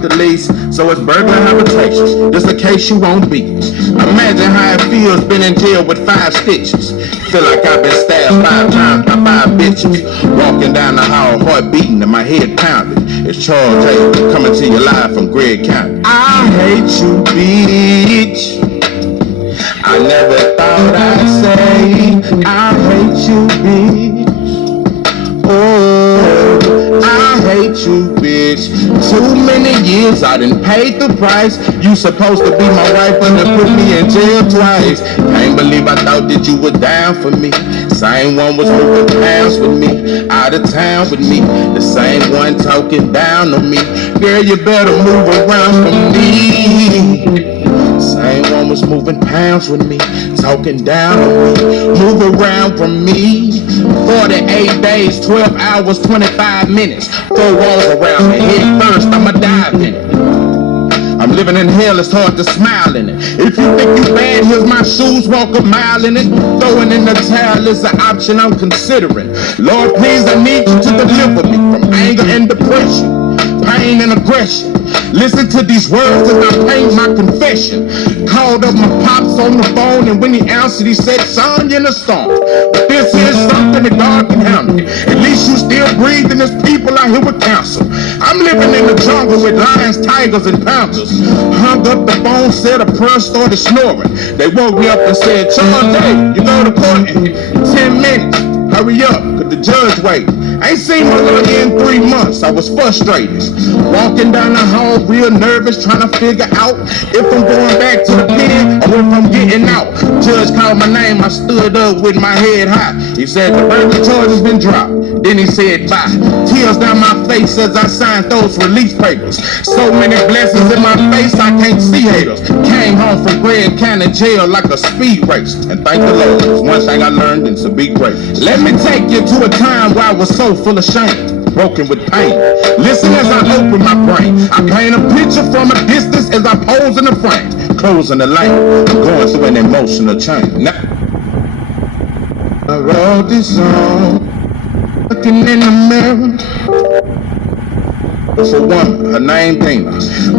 out the lease, so it's burglar habitation. Just in case you won't be. Imagine how it feels being in jail with 5 stitches. Feel like I've been stabbed 5 times by 5 bitches. Walking down the hall, heart beating and my head pounding. It's Charles J. coming to you live from Gregg County. I hate you, bitch. I never thought I'd say I hate you, bitch. Oh, I hate you, bitch. Too many years I done paid the price. You supposed to be my wife, but they put me in jail twice. Can't believe I thought that you were down for me. Same one was moving pounds with me, out of town with me. The same one talking down on me. Girl, you better move around from me. Same one was moving pounds with me, talking down on me. Move around from me. 48 days, 12 hours, 25 minutes. 4 walls around me, head first, I'ma dive in it. I'm living in hell, it's hard to smile in it. If you think you bad, here's my shoes, walk a mile in it. Throwing in the towel is an option I'm considering. Lord, please, I need you to deliver me from anger and depression, pain and aggression. Listen to these words as I paint my confession. Called up my pops on the phone, and when he answered, he said, son, you're in a storm. But this is something that God can handle. At least you still breathing, there's people out here with cancer. I'm living in the jungle with lions, tigers, and panthers. Hung up the phone, said a prayer, started snoring. They woke me up and said, Charles, hey, you go to court in 10 minutes. Hurry up, cause the judge wait. I ain't seen my lawyer in 3 months, I was frustrated. Walking down the hall real nervous, trying to figure out if I'm going back to the pen or if I'm getting out. Judge called my name, I stood up with my head high. He said the burglary charge has been dropped. Then he said bye. Tears down my face as I signed those release papers. So many blessings in my face, I can't see haters. Came home from Gregg County jail like a speed race. And thank the Lord, there's one thing I learned, and to be great. Let me take you to a time where I was so full of shame, broken with pain. Listen as I open my brain. I paint a picture from a distance as I pose in the frame. Closing the lane, I'm going through an emotional change. Now, I wrote this song, looking in the mirror. It's a woman, her name Dina.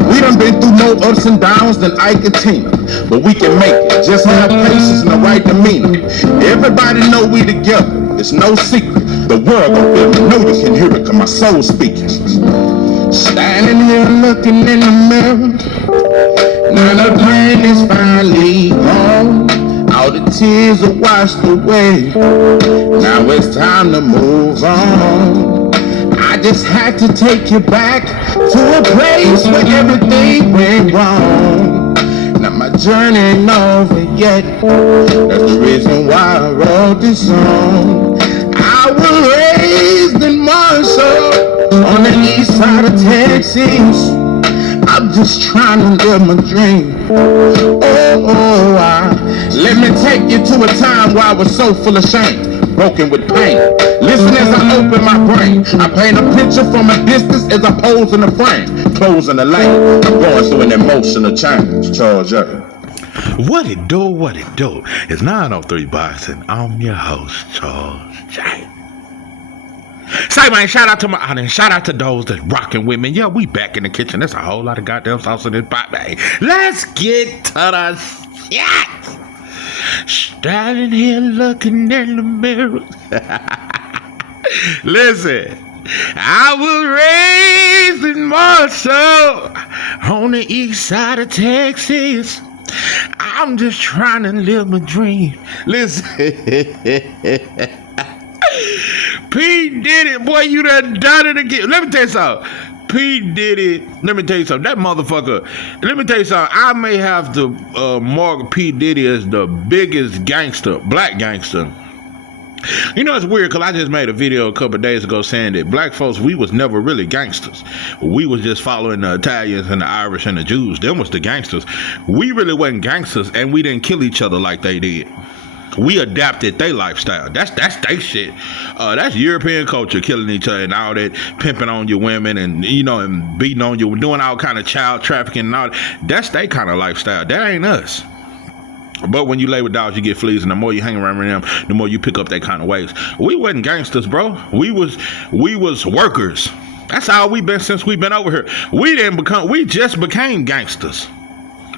We done been through more ups and downs than Ike and Tina, but we can make it. Just have patience and the right demeanor. Everybody know we together. It's no secret. The world gon' feel me. Know you can hear it, cause my soul's speaking. Standing here looking in the mirror. Now the pain is finally gone. All the tears are washed away. Now it's time to move on. I just had to take you back to a place where everything went wrong. Now my journey ain't over yet. That's the reason why I wrote this song. I was raised in Marshall on the east side of Texas. I'm just trying to live my dream. Let me take you to a time where I was so full of shame, broken with pain. Listen as I open my brain. I paint a picture from a distance as I pose in the frame. Closing the lane, I'm going through an emotional change. Charles J. What it do, what it do. It's 903 Box, and I'm your host, Charles J. Say, man, shout out to my audience. Shout out to those that rocking with me. Yeah, we back in the kitchen. There's a whole lot of goddamn sauce in this pot, man. Let's get to the shit. Standing here looking in the mirror. Listen, I was raised in Marshall on the east side of Texas. I'm just trying to live my dream. Listen. P. Diddy, boy, you done it again. Let me tell you something. P. Diddy, let me tell you something. That motherfucker, let me tell you something. I may have to mark P. Diddy as the biggest gangster, black gangster. You know, it's weird because I just made a video a couple of days ago saying that black folks, we was never really gangsters. We was just following the Italians and the Irish and the Jews. Them was the gangsters. We really wasn't gangsters, and we didn't kill each other like they did. We adapted their lifestyle. That's their shit. That's European culture, killing each other and all that, pimping on your women and, you know, and beating on you, doing all kind of child trafficking and all that. That's their kind of lifestyle. That ain't us. But when you lay with dogs, you get fleas, and the more you hang around with them, the more you pick up that kind of ways. We wasn't gangsters, bro. We was workers. That's how we been since we been over here. We just became gangsters.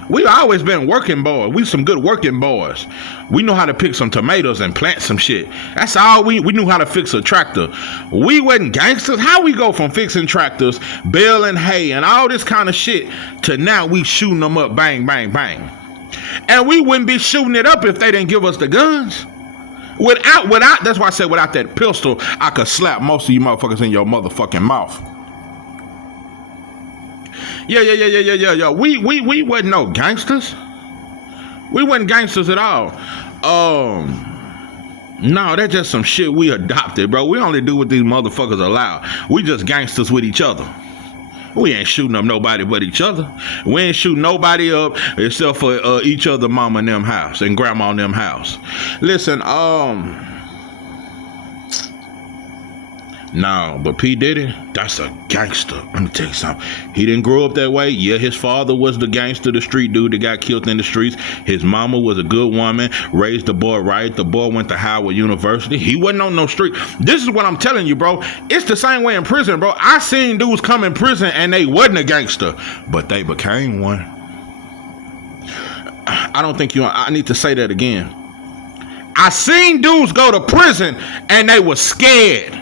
We always been working boys. We some good working boys. We know how to pick some tomatoes and plant some shit. That's all we knew how to fix a tractor. We wasn't gangsters. How we go from fixing tractors, baling hay and all this kind of shit to now we shooting them up, bang, bang, bang. And we wouldn't be shooting it up if they didn't give us the guns. Without, that's why I said without that pistol, I could slap most of you motherfuckers in your motherfucking mouth. Yeah. We wasn't no gangsters. We wasn't gangsters at all. No, that's just some shit we adopted, bro. We only do what these motherfuckers allow. We just gangsters with each other. We ain't shooting up nobody but each other. We ain't shooting nobody up except for each other mama in them house and grandma in them house. Listen, no, but P. Diddy, that's a gangster. Let me tell you something. He didn't grow up that way. Yeah, his father was the gangster, the street dude that got killed in the streets. His mama was a good woman, raised the boy right. The boy went to Howard University. He wasn't on no street. This is what I'm telling you, bro. It's the same way in prison, bro. I seen dudes come in prison and they wasn't a gangster, but they became one. I don't think I need to say that again. I seen dudes go to prison and they were scared,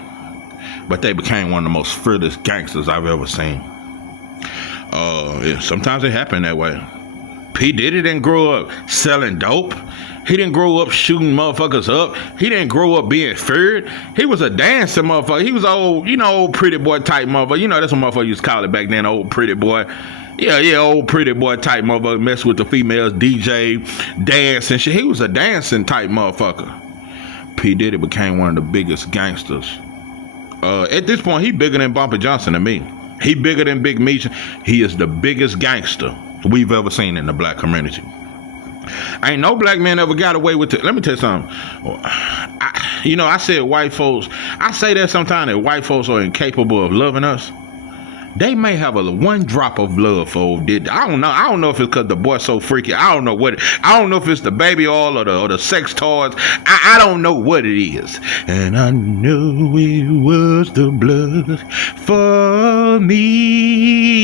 but they became one of the most fearless gangsters I've ever seen. Sometimes it happened that way. P. Diddy didn't grow up selling dope. He didn't grow up shooting motherfuckers up. He didn't grow up being feared. He was a dancing motherfucker. He was old pretty boy type motherfucker. That's what motherfucker used to call it back then, old pretty boy. Yeah, old pretty boy type motherfucker, mess with the females, DJ, dance and shit. He was a dancing type motherfucker. P. Diddy became one of the biggest gangsters. At this point, he bigger than Bumpy Johnson to me. He bigger than Big Meech. He is the biggest gangster we've ever seen in the black community. Ain't no black man ever got away with it. Let me tell you something. I said white folks. I say that sometimes that white folks are incapable of loving us. They may have one drop of love for old Diddy. I don't know. I don't know if it's because the boy's so freaky. I don't know what. I don't know if it's the baby oil or the sex toys. I don't know what it is. And I knew it was the blood for me.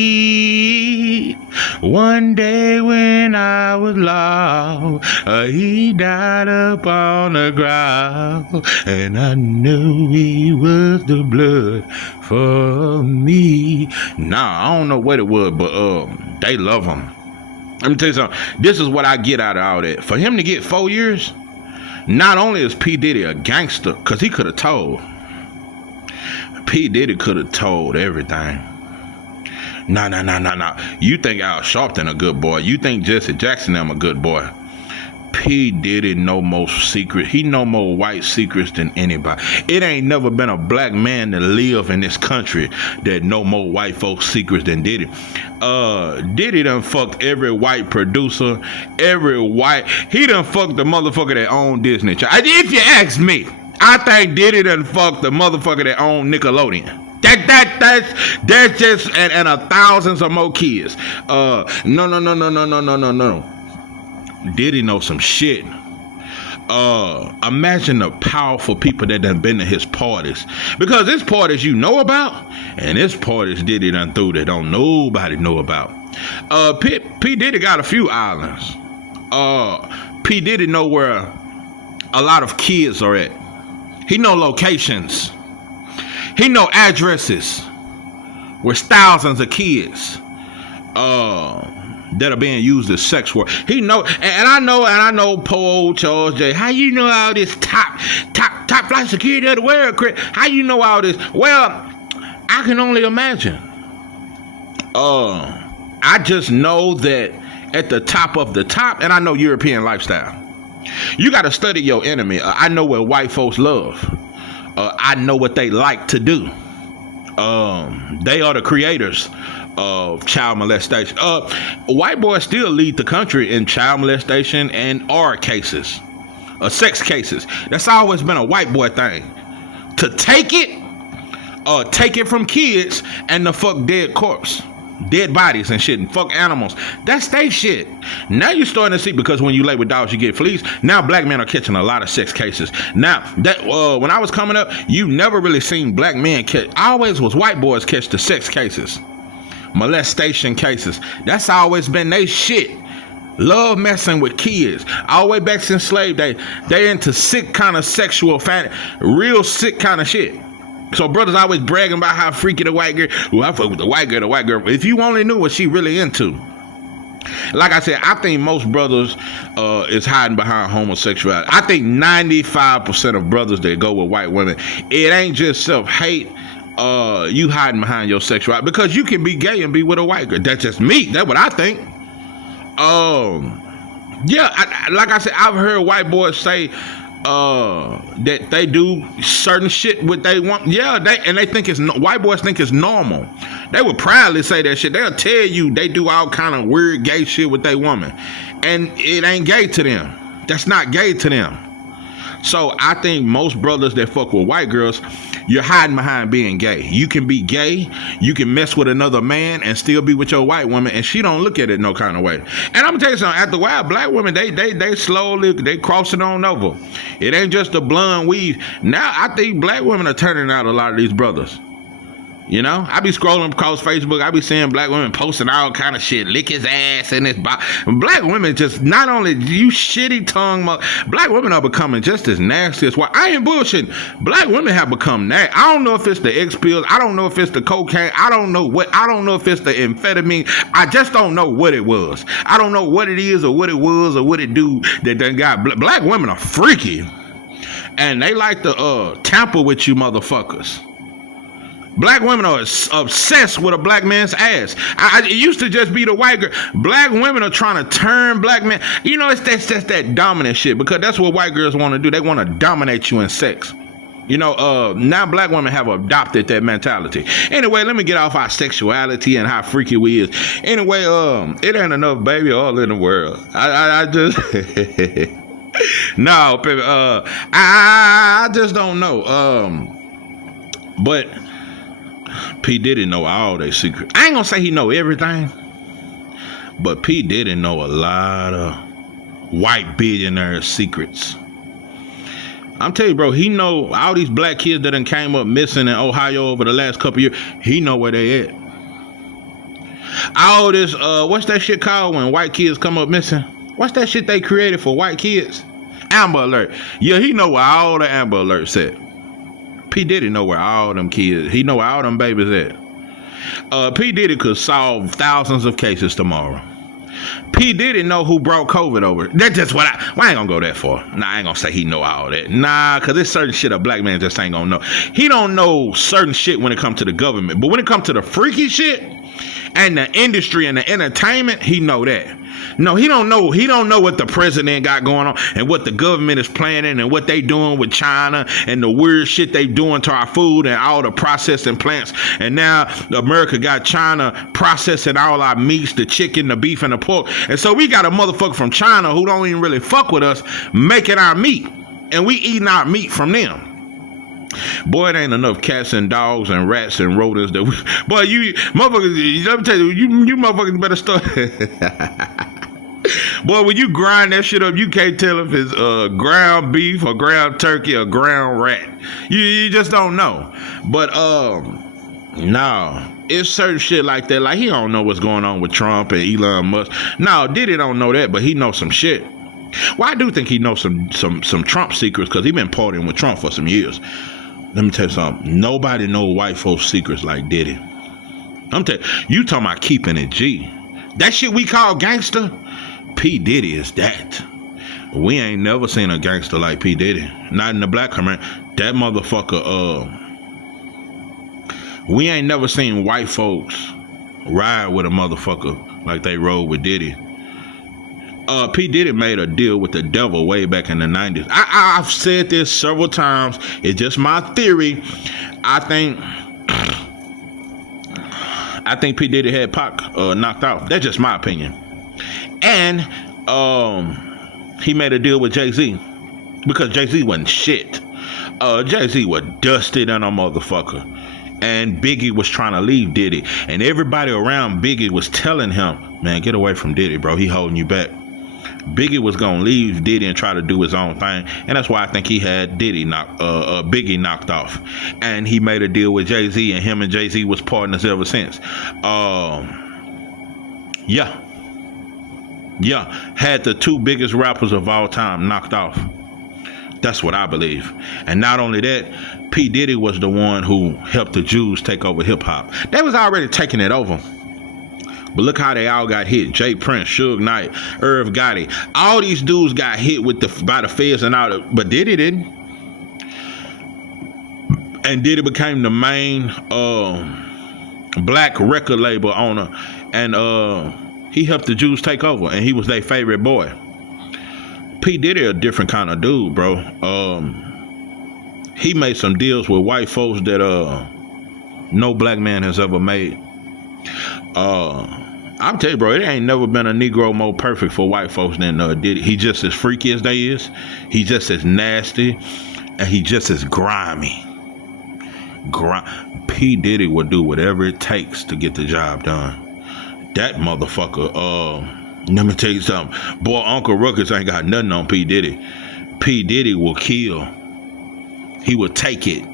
One day when I was lost, he died up on the ground, and I knew it was the blood for me. Nah, I don't know what it was, but they love him. Let me tell you something. This is what I get out of all that. For him to get 4 years, not only is P. Diddy a gangster, because he could have told. P. Diddy could have told everything. Nah. You think Al Sharpton a good boy. You think Jesse Jackson a good boy. P. Diddy know more secrets. He know more white secrets than anybody. It ain't never been a black man that live in this country that know more white folks' secrets than Diddy. Diddy done fucked every white producer, he done fucked the motherfucker that owned Disney. If you ask me, I think Diddy done fucked the motherfucker that owned Nickelodeon. That's just and thousands of more kids. No. Diddy know some shit. Imagine the powerful people that done been to his parties. Because there's parties you know about, and there's parties Diddy done through that don't nobody know about. P. Diddy got a few islands. P. Diddy know where a lot of kids are at. He know locations. He know addresses where thousands of kids that are being used as sex work. He know, and I know poor old Charles J. How you know all this top flight security of the world? How you know all this? Well, I can only imagine. I just know that at the top of the top, and I know European lifestyle. You got to study your enemy. I know what white folks love. I know what they like to do. They are the creators of child molestation. White boys still lead the country in child molestation and R cases, sex cases. That's always been a white boy thing. To take it from kids and to fuck dead corpse. dead bodies and shit and fuck animals. That's they shit. Now you're starting to see, because when you lay with dogs you get fleas. Now black men are catching a lot of sex cases. Now that when I was coming up, you never really seen black men catch. Always was white boys catch the sex cases, molestation cases. That's always been they shit. Love messing with kids. All the way back since slave day, they into sick kind of sexual real sick kind of shit. So brothers always bragging about how freaky the white girl. Well, I fuck with the white girl. If you only knew what she really into. Like I said, I think most brothers is hiding behind homosexuality. I think 95% of brothers that go with white women, it ain't just self-hate. You hiding behind your sexuality, because you can be gay and be with a white girl. That's just me. That's what I think. Yeah, like I said, I've heard white boys say that they do certain shit what they want. Yeah, they think white boys think it's normal. They would proudly say that shit. They'll tell you they do all kind of weird gay shit with their woman, and it ain't gay to them. That's not gay to them. So I think most brothers that fuck with white girls, you're hiding behind being gay. You can be gay, you can mess with another man and still be with your white woman, and she don't look at it no kind of way. And I'm gonna tell you something, after a while, black women, they slowly, they crossing on over. It ain't just a blonde weave. Now I think black women are turning out a lot of these brothers. You know, I be scrolling across Facebook, I be seeing black women posting all kind of shit, lick his ass and his body. Black women just, not only you shitty tongue, black women are becoming just as nasty as white. I ain't bullshitting. Black women have become nasty. I don't know if it's the X pills, I don't know if it's the cocaine, I don't know if it's the amphetamine. I just don't know what it was. I don't know what it is or what it was or what it do that done got. Black women are freaky. And they like to tamper with you motherfuckers. Black women are obsessed with a black man's ass. It used to just be the white girl. Black women are trying to turn black men. You know, it's that dominant shit, because that's what white girls want to do. They want to dominate you in sex. You know, now black women have adopted that mentality. Anyway, let me get off our sexuality and how freaky we is. Anyway, it ain't enough baby all in the world. I just no, baby, I just don't know. But P Diddy know all their secrets. I ain't gonna say he know everything, but P Diddy know a lot of white billionaire secrets. I'm telling you, bro, he know all these black kids that done came up missing in Ohio over the last couple years. He know where they at. All this, what's that shit called when white kids come up missing? What's that shit they created for white kids? Amber Alert. Yeah, he know where all the Amber Alerts at. P Diddy know where all them kids, he know where all them babies at. P Diddy could solve thousands of cases tomorrow. P Diddy know who brought COVID over. That's just what I ain't gonna go that far. Nah, I ain't gonna say he know all that. Nah, cause there's certain shit a black man just ain't gonna know. He don't know certain shit when it comes to the government, but when it comes to the freaky shit and the industry and the entertainment, he know that. No, he don't know. He don't know what the president got going on and what the government is planning and what they doing with China and the weird shit they doing to our food and all the processing plants. And now America got China processing all our meats, the chicken, the beef, and the pork. And so we got a motherfucker from China who don't even really fuck with us making our meat, and we eating our meat from them. Boy, it ain't enough cats and dogs and rats and rodents that we. Boy, you motherfuckers, let me tell you, you motherfuckers better start. Boy, when you grind that shit up, you can't tell if it's ground beef or ground turkey or ground rat. You just don't know. But no, it's certain shit like that. Like, he don't know what's going on with Trump and Elon Musk. No, Diddy don't know that, but he knows some shit. Well, I do think he knows some Trump secrets, because he been partying with Trump for some years. Let me tell you something. Nobody know white folks' secrets like Diddy. I'm telling you, talking about keeping it G. That shit we call gangster, P Diddy is that. We ain't never seen a gangster like P Diddy. Not in the black community. That motherfucker, we ain't never seen white folks ride with a motherfucker like they rode with Diddy. P Diddy made a deal with the devil way back in the 90s. I've said this several times. It's just my theory. I think P Diddy had Pac knocked out. That's just my opinion. And he made a deal with Jay-Z, because Jay-Z wasn't shit. Jay-Z was dusted on a motherfucker. And Biggie was trying to leave Diddy. And everybody around Biggie was telling him, man, get away from Diddy, bro. He holding you back. Biggie was gonna leave Diddy and try to do his own thing, and that's why I think he had Biggie knocked off, and he made a deal with Jay-Z, and him and Jay-Z was partners ever since. Had the two biggest rappers of all time knocked off. That's what I believe. And not only that, P. Diddy was the one who helped the Jews take over hip hop. They was already taking it over. But look how they all got hit. Jay Prince, Suge Knight, Irv Gotti. All these dudes got hit by the feds and all that, but Diddy didn't. And Diddy became the main black record label owner. And he helped the Jews take over, and he was their favorite boy. P. Diddy a different kind of dude, bro. He made some deals with white folks that no black man has ever made. I'm telling you, bro, it ain't never been a Negro more perfect for white folks than Diddy. He just as freaky as they is. He just as nasty, and he just as grimy. P. Diddy would do whatever it takes to get the job done. That motherfucker, let me tell you something. Boy, Uncle Ruckus ain't got nothing on P. Diddy. P. Diddy will kill. He will take it.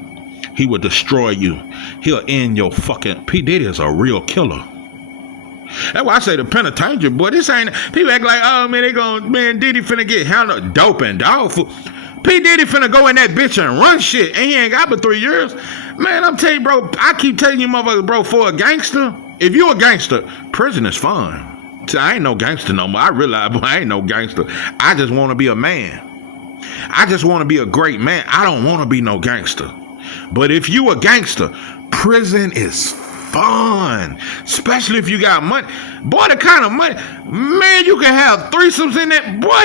He will destroy you. He'll end your fucking... P. Diddy is a real killer. That's why I say the penitentiary, boy. This ain't... People act like, oh, man, Diddy finna get handled dope and dog food. P. Diddy finna go in that bitch and run shit, and he ain't got but 3 years. Man, I'm telling you, bro, I keep telling you motherfuckers, bro, for a gangster, if you a gangster, prison is fun. See, I ain't no gangster no more. I realize, but I ain't no gangster. I just want to be a man. I just want to be a great man. I don't want to be no gangster. But if you a gangster, prison is fun, especially if you got money. Boy, the kind of money, man, you can have threesomes in that. Boy,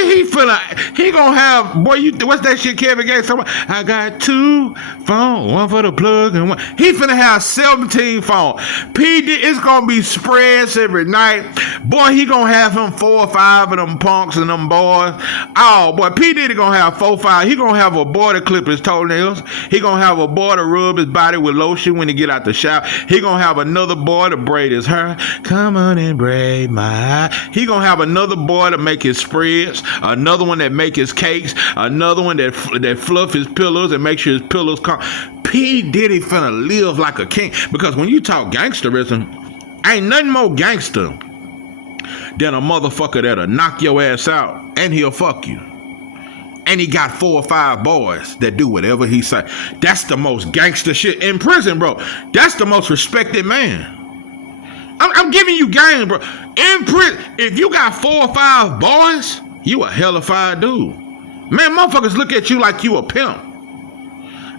he gonna have, boy, what's that shit Kevin Gates talking about? I got 2 phones, one for the plug and one. He finna have 17 phones. PD, it's gonna be spreads every night. Boy, he gonna have him 4 or 5 of them punks and them boys. Oh, boy, P. Diddy gonna have 4 or 5. He gonna have a boy to clip his toenails. He gonna have a boy to rub his body with lotion when he get out the shower. He gonna have another boy to braid his hair. Come on and braid my hair. He gonna have another boy to make his spreads. Another one that make his cakes. Another one that fluff his pillows and make sure his pillows come. P. Diddy finna live like a king. Because when you talk gangsterism, ain't nothing more gangster than a motherfucker that'll knock your ass out and he'll fuck you. And he got 4 or 5 boys that do whatever he say. That's the most gangster shit in prison, bro. That's the most respected man. I'm giving you game, bro. In prison, if you got 4 or 5 boys, you a hellified dude. Man, motherfuckers look at you like you a pimp.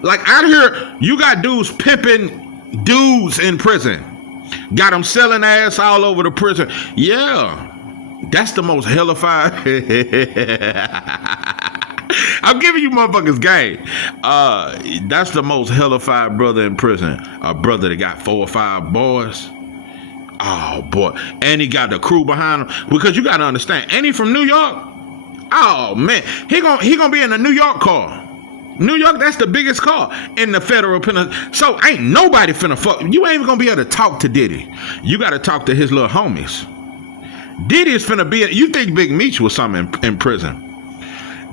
Like out here, you got dudes pimping dudes in prison. Got them selling ass all over the prison. Yeah, that's the most hellified. I'm giving you motherfuckers game. That's the most hellified brother in prison. A brother that got 4 or 5 boys. Oh boy, and he got the crew behind him. Because you gotta understand, ain't he from New York? Oh man, he gonna be in a New York car. New York, that's the biggest car in the federal penitentiary. So ain't nobody finna fuck. You ain't even gonna be able to talk to Diddy. You gotta talk to his little homies. Diddy is finna be. You think Big Meech was something in prison?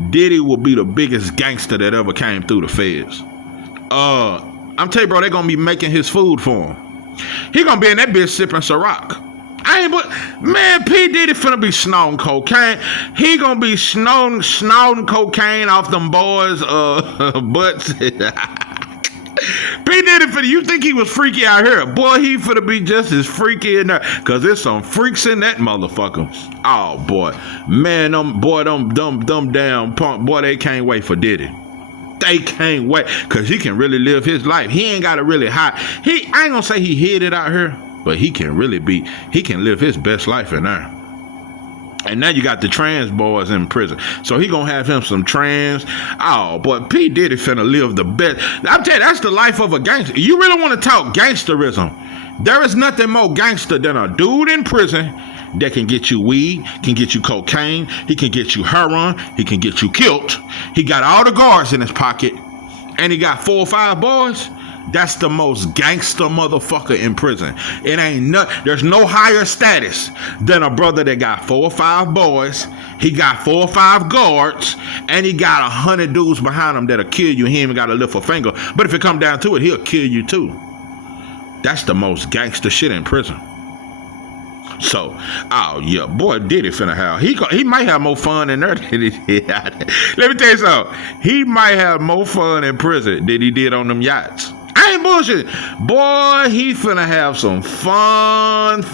Diddy will be the biggest gangster that ever came through the feds. I'm telling you, bro, they gonna be making his food for him. He gonna be in that bitch sipping Ciroc. Man, P. Diddy finna be snorting cocaine. He gonna be snorting cocaine off them boys' butts. P. Diddy finna, you think he was freaky out here? Boy, he finna be just as freaky in there. Cause there's some freaks in that motherfucker. Oh boy. Man, them damn punk, boy, they can't wait for Diddy. They can't wait. Cause he can really live his life. He ain't gotta really hide. I ain't gonna say he hid it out here. But he can live his best life in there. And now you got the trans boys in prison. So he gonna have him some trans. Oh, boy, P. Diddy finna live the best. I'm telling you, that's the life of a gangster. You really want to talk gangsterism? There is nothing more gangster than a dude in prison that can get you weed, can get you cocaine, he can get you heroin, he can get you killed. He got all the guards in his pocket, and he got 4 or 5 boys. That's the most gangster motherfucker in prison. There's no higher status than a brother that got 4 or 5 boys, he got 4 or 5 guards, and he got 100 dudes behind him that'll kill you. He ain't even gotta lift a finger. But if it come down to it, he'll kill you too. That's the most gangster shit in prison. So, oh yeah, boy, Diddy finna have. He might have more fun in there than he did out there. Let me tell you something. He might have more fun in prison than he did on them yachts. I ain't bullshit. Boy, he finna have some fun.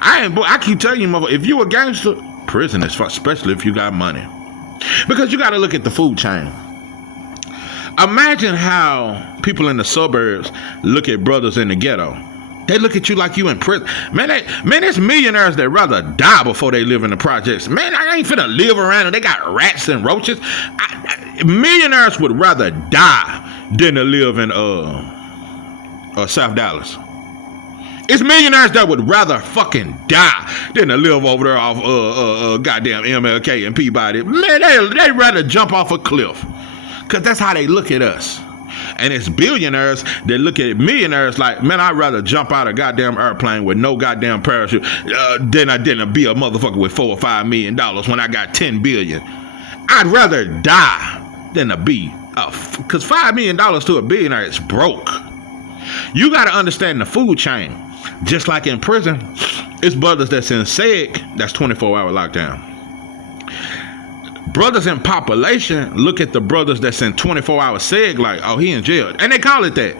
I keep telling you, motherfucker, if you a gangster, prison is fun, especially if you got money. Because you gotta look at the food chain. Imagine how people in the suburbs look at brothers in the ghetto. They look at you like you in prison. Man, there's millionaires that rather die before they live in the projects. Man, I ain't finna live around and they got rats and roaches. Millionaires would rather die than to live in South Dallas. It's millionaires that would rather fucking die than to live over there off goddamn MLK and Peabody. Man, they rather jump off a cliff. Cause that's how they look at us. And it's billionaires that look at millionaires like, man, I'd rather jump out a goddamn airplane with no goddamn parachute than to be a motherfucker with $4 or $5 million when I got 10 billion. I'd rather die than to be, cause $5 million to a billionaire is broke. You gotta understand the food chain. Just like in prison, it's brothers that's in SEG, that's 24-hour lockdown. Brothers in population look at the brothers that's in 24-hour SEG like, oh, he in jail. And they call it that.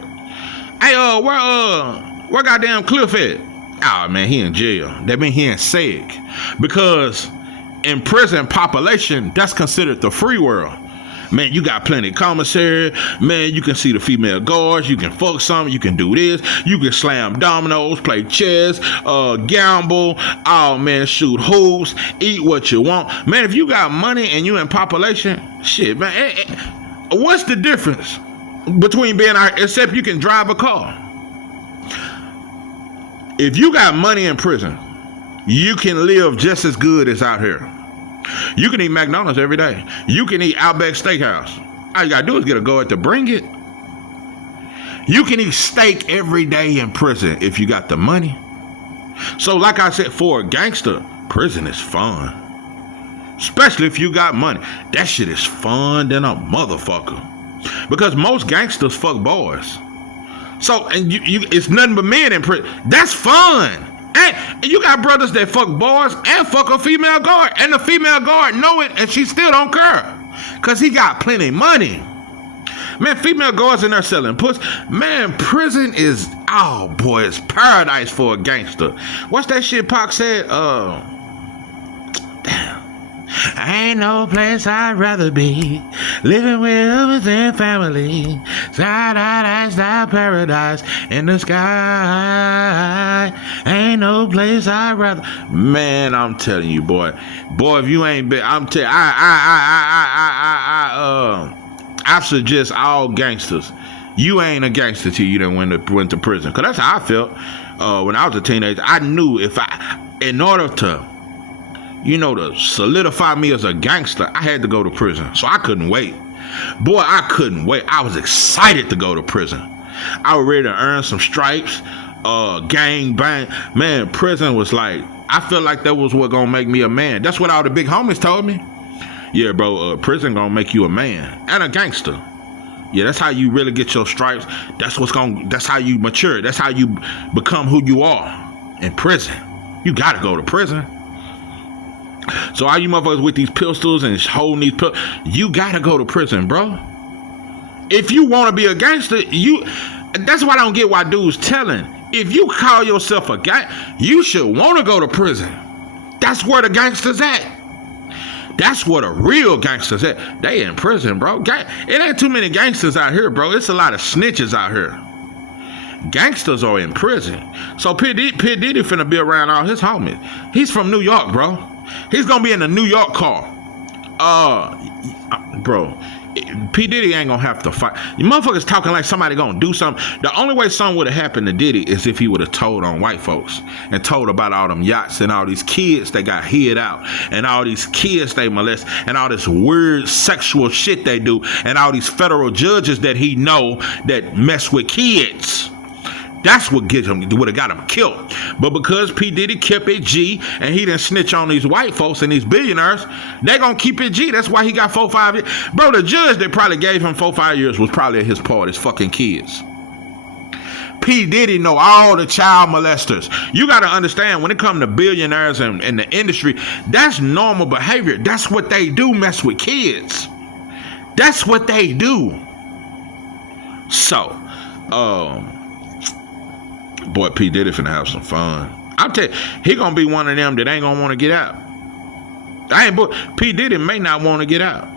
Hey, where goddamn Cliff at? Oh, man, he in jail. That mean he in SEG. Because in prison population, that's considered the free world. Man, you got plenty of commissary. Man, you can see the female guards. You can fuck something. You can do this. You can slam dominoes, play chess, gamble. Oh, man, shoot hoops, eat what you want. Man, if you got money and you in population, shit, man, what's the difference between being out, except you can drive a car? If you got money in prison, you can live just as good as out here. You can eat McDonald's every day. You can eat Outback Steakhouse. All you gotta do is get a go at to bring it. You can eat steak every day in prison if you got the money. So like I said, for a gangster, prison is fun. Especially if you got money. That shit is fun than a motherfucker. Because most gangsters fuck boys. So, and you it's nothing but men in prison. That's fun. And you got brothers that fuck boys and fuck a female guard. And the female guard know it and she still don't care. Cause he got plenty money. Man, female guards in there selling puss. Man, prison is, oh boy, it's paradise for a gangster. What's that shit Pac said? Damn. Ain't no place I'd rather be. Living with others and family. Side paradise in the sky. Ain't no place I'd rather. Man, I'm telling you, boy. Boy, if you ain't been, I'm telling I suggest all gangsters. You ain't a gangster till you done went to prison. Cause that's how I felt when I was a teenager. I knew in order to, to solidify me as a gangster, I had to go to prison. So I couldn't wait. Boy, I couldn't wait. I was excited to go to prison. I was ready to earn some stripes, gang bang. Man, prison was like, I feel like that was what gonna make me a man. That's what all the big homies told me. Yeah, bro, prison gonna make you a man and a gangster. Yeah, that's how you really get your stripes. That's how you mature. That's how you become who you are in prison. You gotta go to prison. So all you motherfuckers with these pistols and holding these pistols, you gotta go to prison, bro. If you want to be a gangster, that's why I don't get why dudes telling. If you call yourself a gang, you should want to go to prison. That's where the gangsters at. That's where the real gangsters at. They in prison, bro. It ain't too many gangsters out here, bro. It's a lot of snitches out here. Gangsters are in prison. So P. Diddy finna be around all his homies. He's from New York, bro. He's gonna be in a New York car. Bro, P. Diddy ain't gonna have to fight. You motherfuckers talking like somebody gonna do something. The only way something would have happened to Diddy is if he would have told on white folks and told about all them yachts and all these kids that got hid out and all these kids they molest and all this weird sexual shit they do and all these federal judges that he know that mess with kids. That's what would have got him killed. But because P. Diddy kept it G and he didn't snitch on these white folks and these billionaires, they gonna keep it G. That's why he got 4-5 years. Bro, the judge that probably gave him 4-5 years was probably at his part, his fucking kids. P. Diddy know all the child molesters. You gotta understand, when it comes to billionaires and the industry, that's normal behavior. That's what they do, mess with kids. That's what they do. So, boy, P. Diddy finna have some fun. I'll tell you, he gonna be one of them that ain't gonna want to get out. P. Diddy may not want to get out.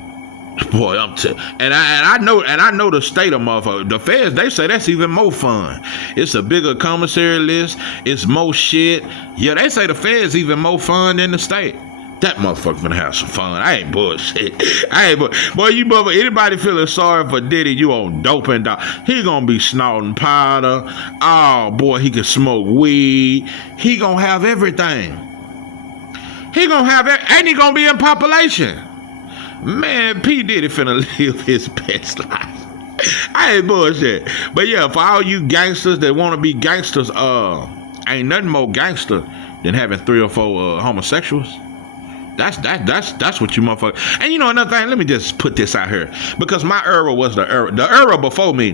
Boy, and I know the state of motherfucker. The feds, they say that's even more fun. It's a bigger commissary list. It's more shit. Yeah, they say the feds even more fun than the state. That motherfucker finna have some fun. I ain't bullshit. Boy, you motherfucker, anybody feeling sorry for Diddy, you on dope and dog. He gonna be snorting powder. Oh boy, he can smoke weed. He gonna have everything. He gonna have it, and he gonna be in population. Man, P. Diddy finna live his best life. I ain't bullshit. But yeah, for all you gangsters that wanna be gangsters, ain't nothing more gangster than having 3 or 4 homosexuals. That's what you motherfucker. And you know another thing, let me just put this out here. Because my era was the era before me,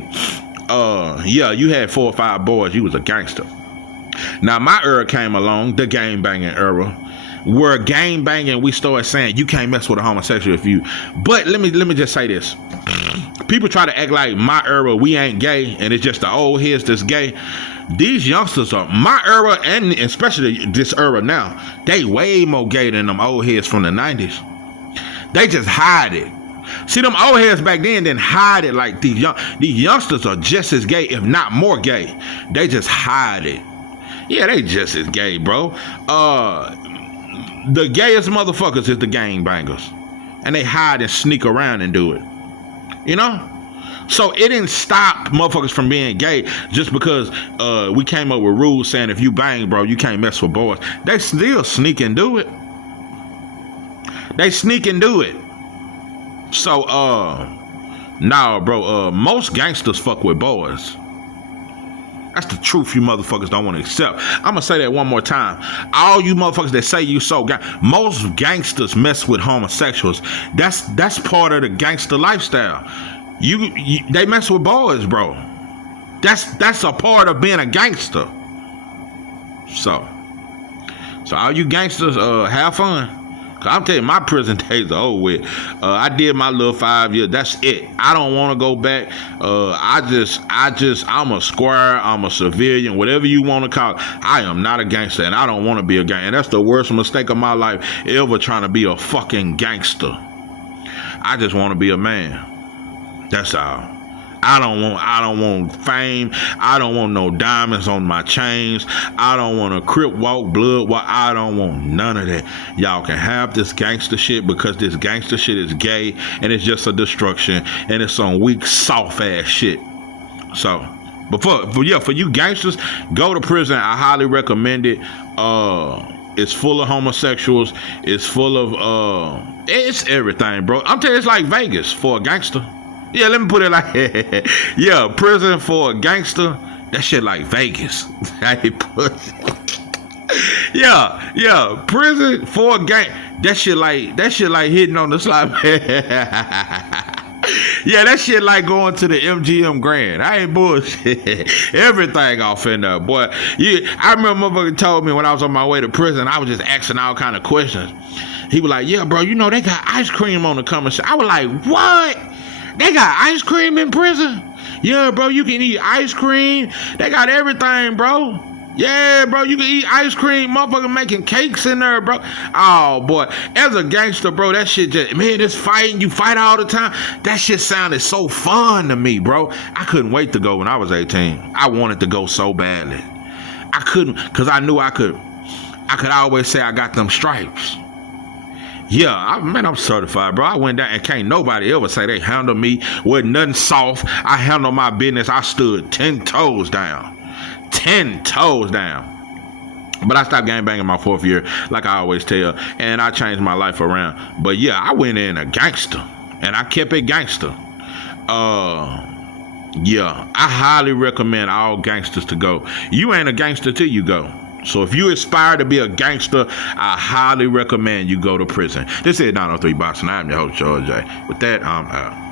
yeah, you had 4 or 5 boys, you was a gangster. Now my era came along, the gang banging era, where gang banging we started saying you can't mess with a homosexual if you. But let me just say this. People try to act like my era we ain't gay and it's just the old heads that's gay. These youngsters are my era, and especially this era now, they way more gay than them old heads from the 90s. They just hide it. See, them old heads back then didn't hide it like these youngsters are just as gay, if not more gay. They just hide it. Yeah, they just as gay, bro. The gayest motherfuckers is the gangbangers. And they hide and sneak around and do it. You know? So it didn't stop motherfuckers from being gay just because we came up with rules saying if you bang, bro, you can't mess with boys. They still sneak and do it. They sneak and do it. So, nah, bro, most gangsters fuck with boys. That's the truth you motherfuckers don't want to accept. I'm going to say that one more time. All you motherfuckers that say you so most gangsters mess with homosexuals. That's part of the gangster lifestyle. They mess with boys, bro. That's a part of being a gangster. So all you gangsters, have fun. Cause I'm telling you, my prison days are over with. I did my little 5 years. That's it. I don't want to go back. I'm a squire. I'm a civilian. Whatever you want to call it. I am not a gangster, and I don't want to be a gangster. And that's the worst mistake of my life ever, trying to be a fucking gangster. I just want to be a man. That's all. I don't want fame. I don't want no diamonds on my chains. I don't want a crip walk, blood walk. I don't want none of that. Y'all can have this gangster shit because this gangster shit is gay and it's just a destruction and it's some weak, soft ass shit. So, but for you gangsters, go to prison. I highly recommend it. It's full of homosexuals. It's full of it's everything, bro. I'm telling you, it's like Vegas for a gangster. Yeah, let me put it like, yeah, prison for a gangster, that shit like Vegas. Yeah, prison for a gang, that shit like hitting on the slot. Yeah, that shit like going to the MGM Grand. I ain't bullshit. Everything off in there, boy. I remember motherfucker told me when I was on my way to prison, I was just asking all kind of questions. He was like, yeah, bro, you know, they got ice cream on the commissary. I was like, what? They got ice cream in prison? Yeah, bro, you can eat ice cream. They got everything, bro. Yeah, bro, you can eat ice cream. Motherfucker making cakes in there, bro. Oh, boy. As a gangster, bro, that shit just, man, this fighting, you fight all the time. That shit sounded so fun to me, bro. I couldn't wait to go when I was 18. I wanted to go so badly. I couldn't, because I knew I could always say I got them stripes. Yeah, I'm certified, bro. I went down and can't nobody ever say they handled me with nothing soft. I handled my business. I stood 10 toes down. 10 toes down. But I stopped gangbanging my 4th year, like I always tell, and I changed my life around. But yeah, I went in a gangster, and I kept it gangster. Yeah, I highly recommend all gangsters to go. You ain't a gangster till you go. So if you aspire to be a gangster, I highly recommend you go to prison. This is 903 Boxing. I'm your host, George J. With that, I'm out.